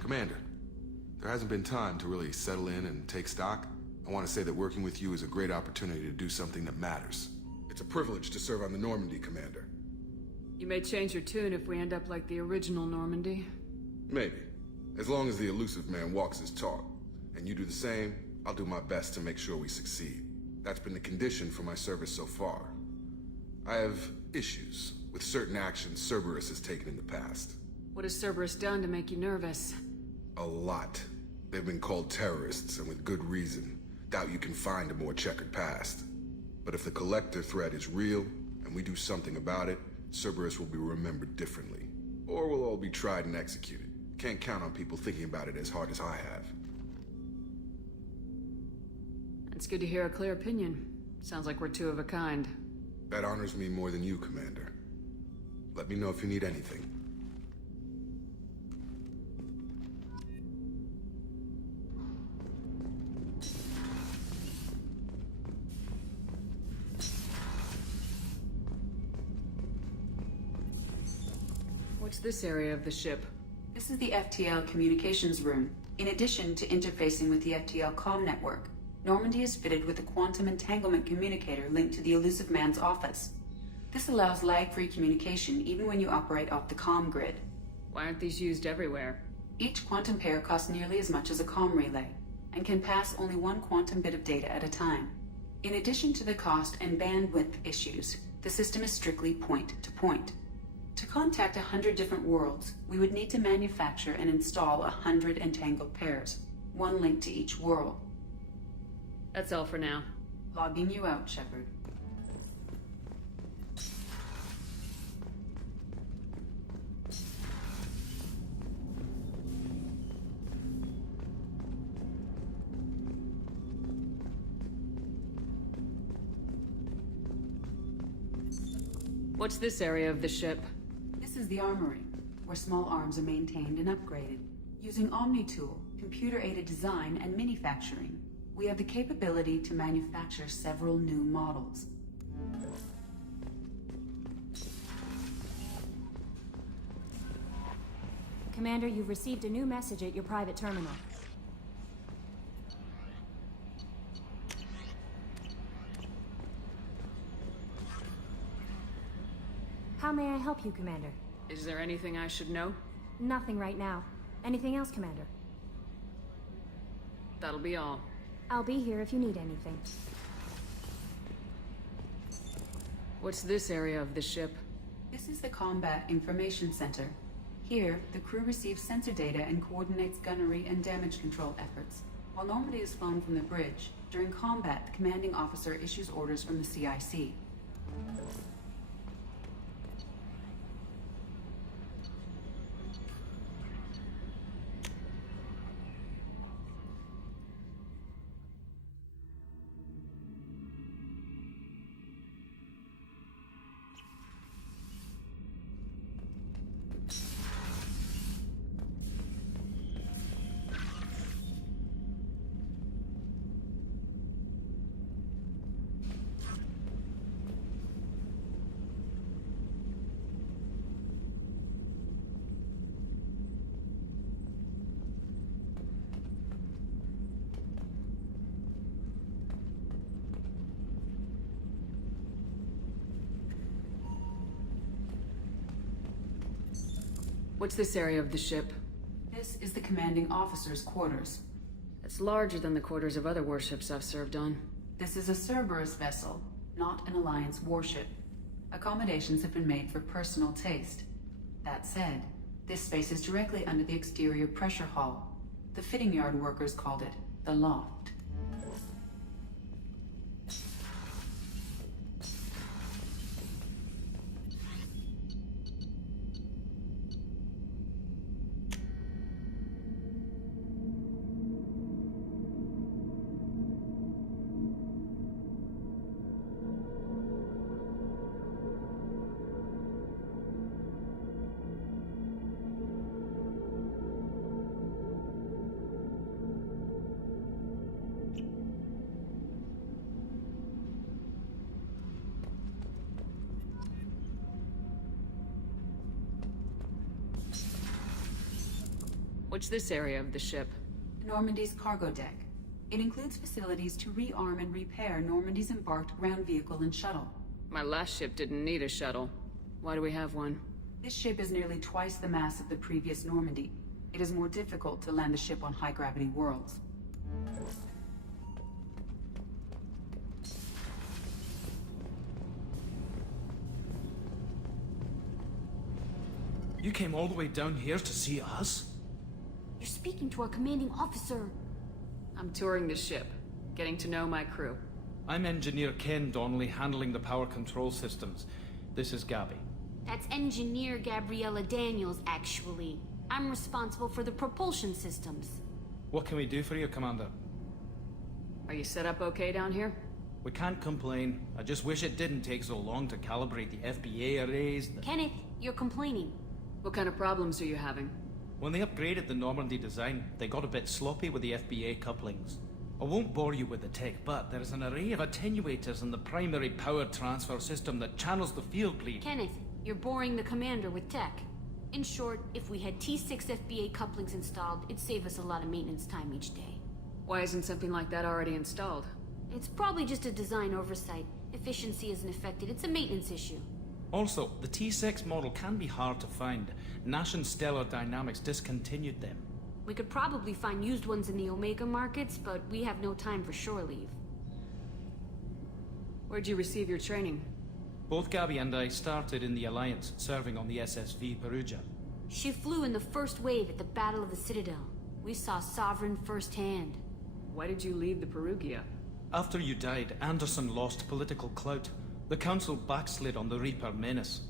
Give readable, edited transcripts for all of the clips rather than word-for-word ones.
Commander, there hasn't been time to really settle in and take stock. I want to say that working with you is a great opportunity to do something that matters. It's a privilege to serve on the Normandy, Commander. You may change your tune if we end up like the original Normandy. Maybe. As long as the elusive man walks his talk, and you do the same, I'll do my best to make sure we succeed. That's been the condition for my service so far. I have issues with certain actions Cerberus has taken in the past. What has Cerberus done to make you nervous? A lot. They've been called terrorists, and with good reason. Doubt you can find a more checkered past. But if the Collector threat is real, and we do something about it, Cerberus will be remembered differently. Or we'll all be tried and executed. Can't count on people thinking about it as hard as I have. It's good to hear a clear opinion. Sounds like we're two of a kind. That honors me more than you, Commander. Let me know if you need anything. What's this area of the ship? This is the FTL communications room. In addition to interfacing with the FTL comm network, Normandy is fitted with a quantum entanglement communicator linked to the elusive man's office. This allows lag-free communication even when you operate off the comm grid. Why aren't these used everywhere? Each quantum pair costs nearly as much as a comm relay, and can pass only one quantum bit of data at a time. In addition to the cost and bandwidth issues, the system is strictly point-to-point. To contact 100 different worlds, we would need to manufacture and install 100 entangled pairs, one linked to each world. That's all for now. Logging you out, Shepard. What's this area of the ship? This is the armory, where small arms are maintained and upgraded. Using Omni-Tool, computer-aided design, and manufacturing, we have the capability to manufacture several new models. Commander, you've received a new message at your private terminal. How may I help you, Commander? Is there anything I should know? Nothing right now. Anything else, Commander? That'll be all. I'll be here if you need anything. What's this area of the ship? This is the Combat Information Center. Here, the crew receives sensor data and coordinates gunnery and damage control efforts. While Normandy is flown from the bridge, during combat, the commanding officer issues orders from the CIC. What's this area of the ship? This is the commanding officer's quarters. It's larger than the quarters of other warships I've served on. This is a Cerberus vessel, not an Alliance warship. Accommodations have been made for personal taste. That said, this space is directly under the exterior pressure hull. The fitting yard workers called it the loft. What's this area of the ship? Normandy's cargo deck. It includes facilities to rearm and repair Normandy's embarked ground vehicle and shuttle. My last ship didn't need a shuttle. Why do we have one? This ship is nearly twice the mass of the previous Normandy. It is more difficult to land the ship on high-gravity worlds. You came all the way down here to see us? You're speaking to our commanding officer. I'm touring the ship, getting to know my crew. I'm Engineer Ken Donnelly, handling the power control systems. This is Gabby. That's Engineer Gabriella Daniels, actually. I'm responsible for the propulsion systems. What can we do for you, Commander? Are you set up okay down here? We can't complain. I just wish it didn't take so long to calibrate the FBA arrays. Kenneth, you're complaining. What kind of problems are you having? When they upgraded the Normandy design, they got a bit sloppy with the FBA couplings. I won't bore you with the tech, but there is an array of attenuators in the primary power transfer system that channels the field bleed. Kenneth, you're boring the commander with tech. In short, if we had T6 FBA couplings installed, it'd save us a lot of maintenance time each day. Why isn't something like that already installed? It's probably just a design oversight. Efficiency isn't affected, it's a maintenance issue. Also, the T6 model can be hard to find. Nash and Stellar Dynamics discontinued them. We could probably find used ones in the Omega markets, but we have no time for shore leave. Where'd you receive your training? Both Gabby and I started in the Alliance, serving on the SSV Perugia. She flew in the first wave at the Battle of the Citadel. We saw Sovereign firsthand. Why did you leave the Perugia? After you died, Anderson lost political clout. The Council backslid on the Reaper menace.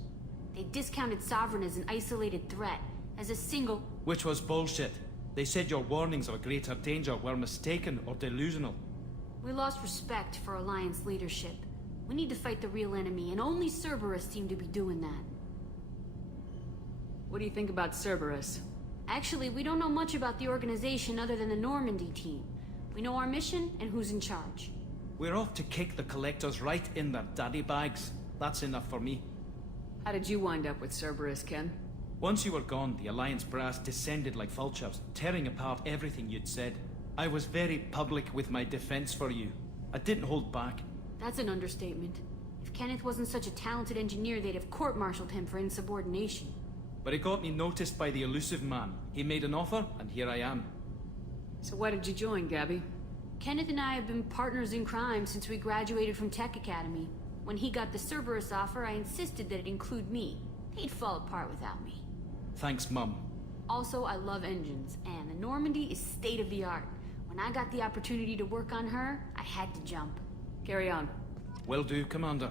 They discounted Sovereign as an isolated threat, as a single... Which was bullshit. They said your warnings of a greater danger were mistaken or delusional. We lost respect for Alliance leadership. We need to fight the real enemy, and only Cerberus seem to be doing that. What do you think about Cerberus? Actually, we don't know much about the organization other than the Normandy team. We know our mission and who's in charge. We're off to kick the Collectors right in their daddy bags. That's enough for me. How did you wind up with Cerberus, Ken? Once you were gone, the Alliance brass descended like vultures, tearing apart everything you'd said. I was very public with my defense for you. I didn't hold back. That's an understatement. If Kenneth wasn't such a talented engineer, they'd have court-martialed him for insubordination. But it got me noticed by the elusive man. He made an offer, and here I am. So why did you join, Gabby? Kenneth and I have been partners in crime since we graduated from Tech Academy. When he got the Cerberus offer, I insisted that it include me. He'd fall apart without me. Thanks, Mum. Also, I love engines, and the Normandy is state-of-the-art. When I got the opportunity to work on her, I had to jump. Carry on. Will do, Commander.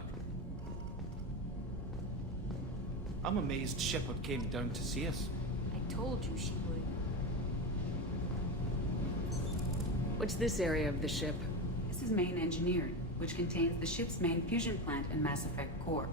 I'm amazed Shepard came down to see us. I told you she would. What's this area of the ship? This is main engineering, which contains the ship's main fusion plant and Mass Effect core.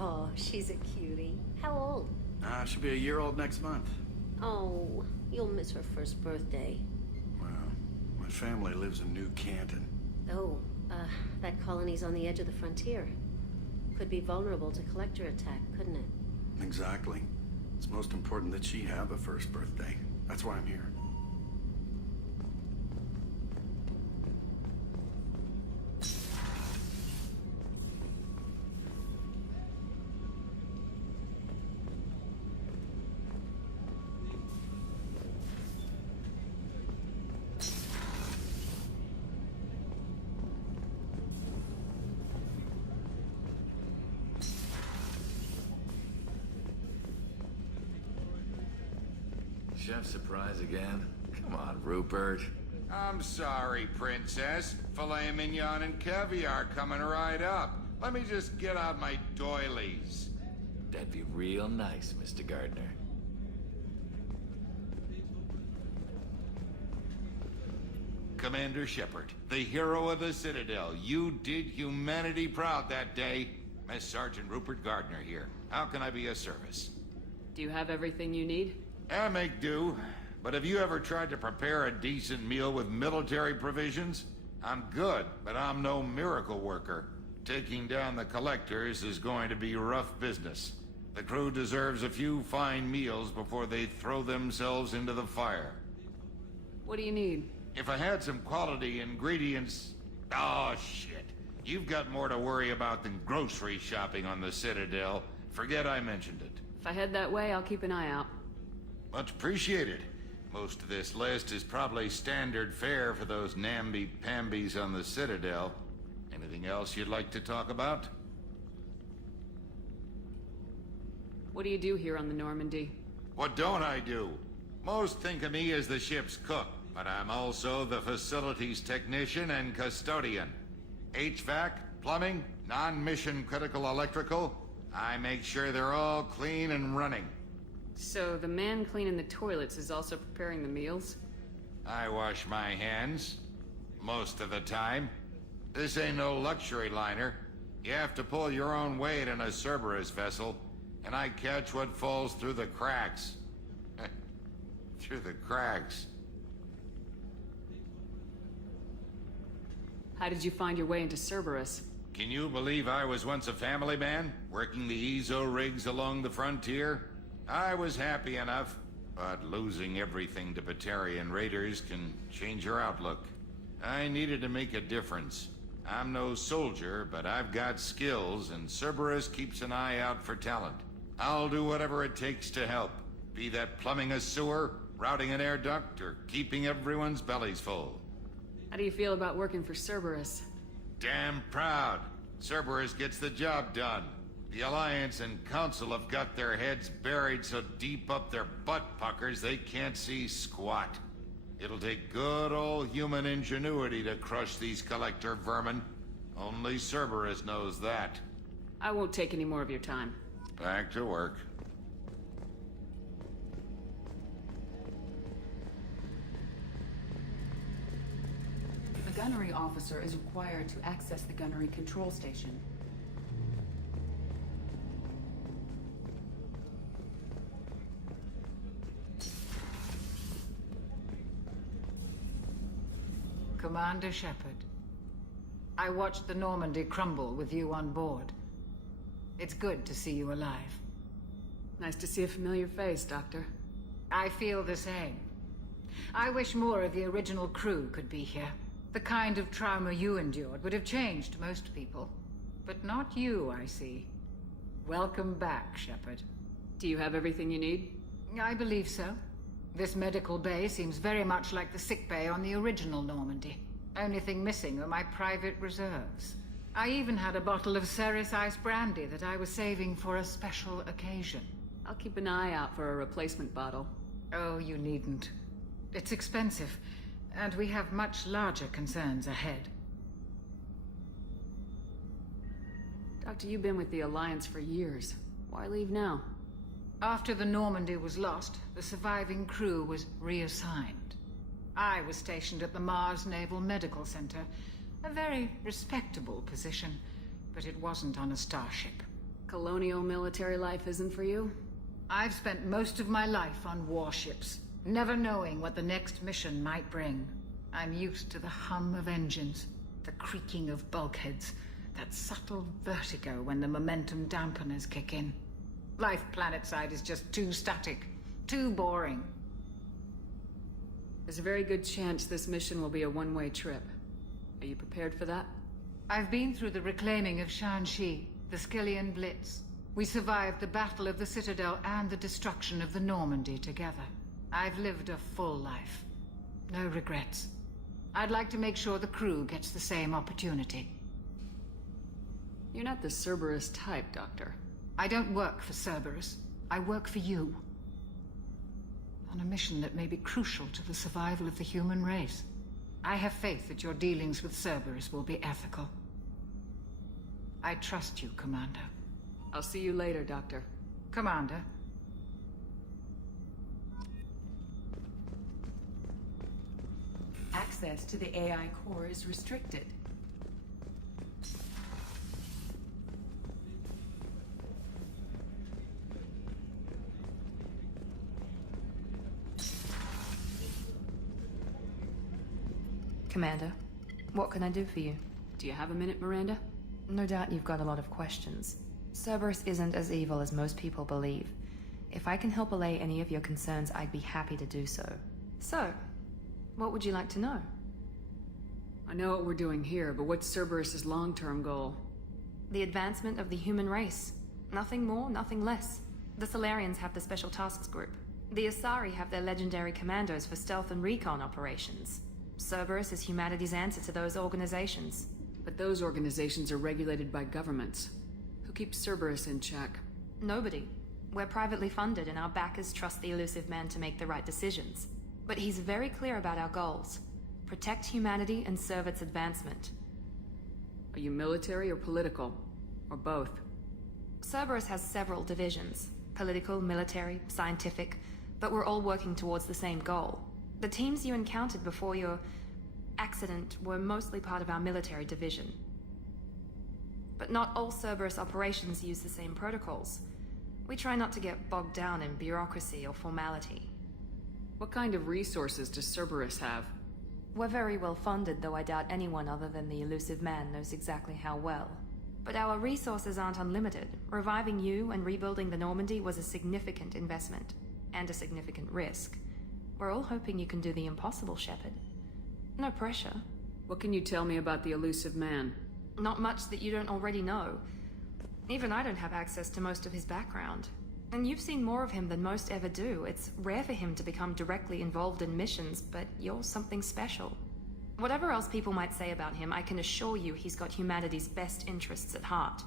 Oh, she's a cutie. How old? She'll be a year old next month. Oh, you'll miss her first birthday. Well, my family lives in New Canton. Oh, that colony's on the edge of the frontier. Could be vulnerable to collector attack, couldn't it? Exactly. It's most important that she have a first birthday. That's why I'm here. chef surprise again? Come on, Rupert. I'm sorry, Princess. Filet mignon and caviar coming right up. Let me just get out my doilies. That'd be real nice, Mr. Gardner. Commander Shepard, the hero of the Citadel. You did humanity proud that day. Mess Sergeant Rupert Gardner here. How can I be of service? Do you have everything you need? I make do. But have you ever tried to prepare a decent meal with military provisions? I'm good, but I'm no miracle worker. Taking down the collectors is going to be rough business. The crew deserves a few fine meals before they throw themselves into the fire. What do you need? If I had some quality ingredients... Oh, shit. You've got more to worry about than grocery shopping on the Citadel. Forget I mentioned it. If I head that way, I'll keep an eye out. Much appreciated. Most of this list is probably standard fare for those namby-pambies on the Citadel. Anything else you'd like to talk about? What do you do here on the Normandy? What don't I do? Most think of me as the ship's cook, but I'm also the facilities technician and custodian. HVAC, plumbing, non-mission critical electrical. I make sure they're all clean and running. So the man cleaning the toilets is also preparing the meals? I wash my hands. Most of the time. This ain't no luxury liner. You have to pull your own weight in a Cerberus vessel, and I catch what falls through the cracks. Through the cracks. How did you find your way into Cerberus? Can you believe I was once a family man, working the EZO rigs along the frontier? I was happy enough, but losing everything to Batarian raiders can change your outlook. I needed to make a difference. I'm no soldier, but I've got skills, and Cerberus keeps an eye out for talent. I'll do whatever it takes to help, be that plumbing a sewer, routing an air duct, or keeping everyone's bellies full. How do you feel about working for Cerberus? Damn proud. Cerberus gets the job done. The Alliance and Council have got their heads buried so deep up their butt puckers they can't see squat. It'll take good old human ingenuity to crush these collector vermin. Only Cerberus knows that. I won't take any more of your time. Back to work. The gunnery officer is required to access the gunnery control station. Commander Shepard, I watched the Normandy crumble with you on board. It's good to see you alive. Nice to see a familiar face, Doctor. I feel the same. I wish more of the original crew could be here. The kind of trauma you endured would have changed most people. But not you, I see. Welcome back, Shepard. Do you have everything you need? I believe so. This medical bay seems very much like the sick bay on the original Normandy. Only thing missing are my private reserves. I even had a bottle of Ceres Ice brandy that I was saving for a special occasion. I'll keep an eye out for a replacement bottle. Oh, you needn't. It's expensive, and we have much larger concerns ahead. Doctor, you've been with the Alliance for years. Why leave now? After the Normandy was lost, the surviving crew was reassigned. I was stationed at the Mars Naval Medical Center, a very respectable position, but it wasn't on a starship. Colonial military life isn't for you? I've spent most of my life on warships, never knowing what the next mission might bring. I'm used to the hum of engines, the creaking of bulkheads, that subtle vertigo when the momentum dampeners kick in. Life planetside is just too static, too boring. There's a very good chance this mission will be a one-way trip. Are you prepared for that? I've been through the reclaiming of Shanxi, the Skillian Blitz. We survived the Battle of the Citadel and the destruction of the Normandy together. I've lived a full life. No regrets. I'd like to make sure the crew gets the same opportunity. You're not the Cerberus type, Doctor. I don't work for Cerberus. I work for you. on a mission that may be crucial to the survival of the human race. I have faith that your dealings with Cerberus will be ethical. I trust you, Commander. I'll see you later, Doctor. Commander. Access to the AI core is restricted. Commander, what can I do for you? Do you have a minute, Miranda? No doubt you've got a lot of questions. Cerberus isn't as evil as most people believe. If I can help allay any of your concerns, I'd be happy to do so. So, what would you like to know? I know what we're doing here, but what's Cerberus's long-term goal? The advancement of the human race. Nothing more, nothing less. The Solarians have the Special Tasks Group. The Asari have their legendary commandos for stealth and recon operations. Cerberus is humanity's answer to those organizations. But those organizations are regulated by governments. Who keeps Cerberus in check? Nobody. We're privately funded and our backers trust the elusive man to make the right decisions. But he's very clear about our goals. Protect humanity and serve its advancement. Are you military or political? Or both? Cerberus has several divisions. Political, military, scientific. But we're all working towards the same goal. The teams you encountered before your accident were mostly part of our military division. But not all Cerberus operations use the same protocols. We try not to get bogged down in bureaucracy or formality. What kind of resources does Cerberus have? We're very well funded, though I doubt anyone other than the elusive man knows exactly how well. But our resources aren't unlimited. Reviving you and rebuilding the Normandy was a significant investment, and a significant risk. We're all hoping you can do the impossible, Shepard. No pressure. What can you tell me about the elusive man? Not much that you don't already know. Even I don't have access to most of his background. And you've seen more of him than most ever do. It's rare for him to become directly involved in missions, but you're something special. Whatever else people might say about him, I can assure you he's got humanity's best interests at heart.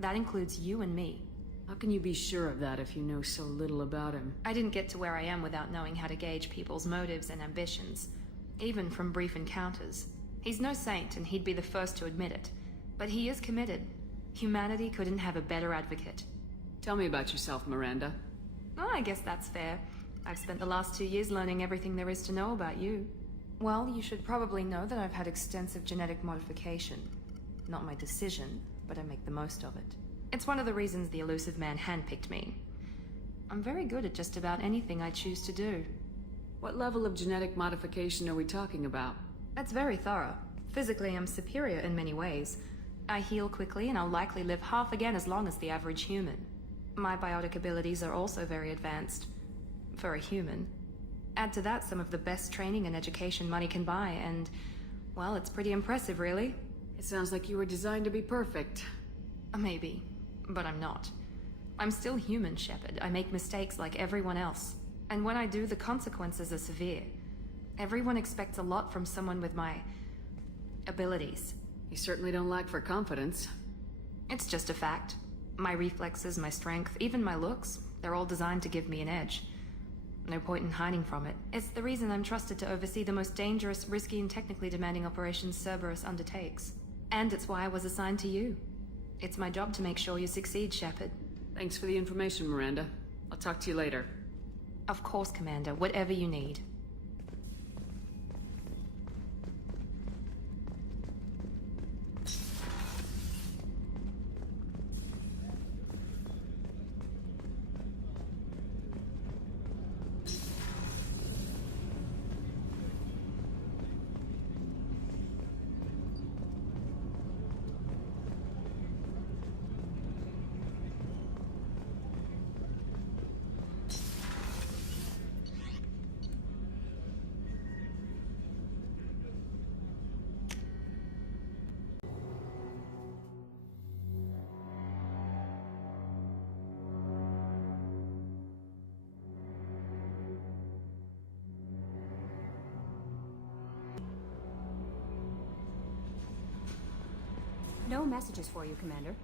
That includes you and me. How can you be sure of that if you know so little about him? I didn't get to where I am without knowing how to gauge people's motives and ambitions, even from brief encounters. He's no saint, and he'd be the first to admit it. But he is committed. Humanity couldn't have a better advocate. Tell me about yourself, Miranda. Oh, I guess that's fair. I've spent the last 2 years learning everything there is to know about you. Well, you should probably know that I've had extensive genetic modification. Not my decision, but I make the most of it. It's one of the reasons the elusive man handpicked me. I'm very good at just about anything I choose to do. What level of genetic modification are we talking about? That's very thorough. Physically, I'm superior in many ways. I heal quickly, and I'll likely live half again as long as the average human. My biotic abilities are also very advanced. For a human. Add to that some of the best training and education money can buy, and, well, it's pretty impressive, really. It sounds like you were designed to be perfect. Maybe, but I'm not. I'm still human, Shepard. I make mistakes like everyone else. And when I do, the consequences are severe. Everyone expects a lot from someone with my abilities. You certainly don't lack for confidence. It's just a fact. My reflexes, my strength, even my looks, they're all designed to give me an edge. No point in hiding from it. It's the reason I'm trusted to oversee the most dangerous, risky, and technically demanding operations Cerberus undertakes. And it's why I was assigned to you. It's my job to make sure you succeed, Shepard. Thanks for the information, Miranda. I'll talk to you later. Of course, Commander. Whatever you need. No messages for you, Commander.